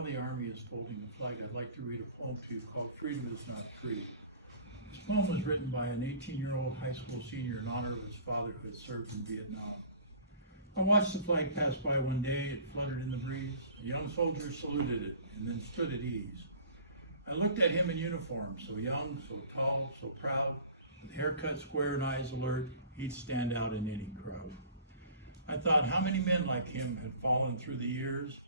while the Army is folding the flag, I'd like to read a poem to you called Freedom is Not Free. This poem was written by an 18-year-old high school senior in honor of his father who had served in Vietnam. I watched the flag pass by one day. It fluttered in the breeze. A young soldier saluted it and then stood at ease. I looked at him in uniform, so young, so tall, so proud, with haircut square and eyes alert, he'd stand out in any crowd. I thought how many men like him had fallen through the years,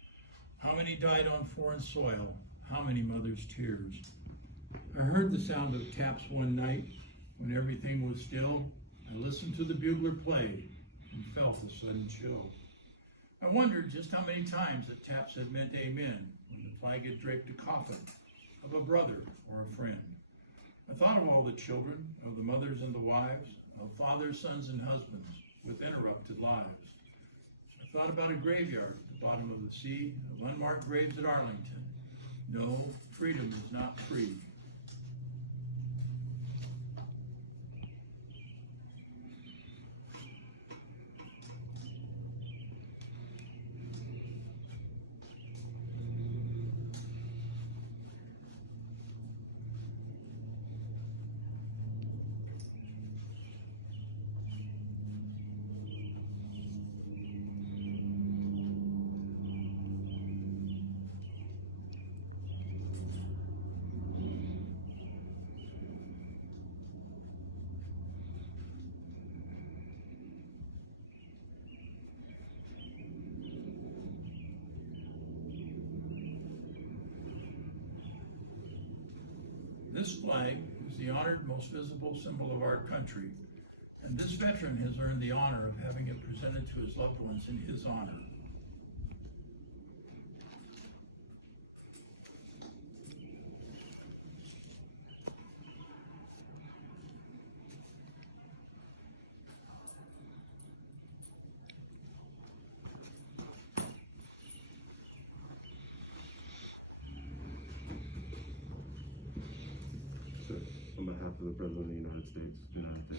how many died on foreign soil, how many mothers' tears. I heard the sound of taps one night when everything was still. I listened to the bugler play and felt a sudden chill. I wondered just how many times the taps had meant amen when the flag had draped a coffin of a brother or a friend. I thought of all the children, of the mothers and the wives, of fathers, sons, and husbands with interrupted lives. I thought about a graveyard at the bottom of the sea, of unmarked graves at Arlington. No, freedom is not free. This flag is the honored, most visible symbol of our country, and this veteran has earned the honor of having it presented to his loved ones in his honor. On behalf of the President of the United States, do not take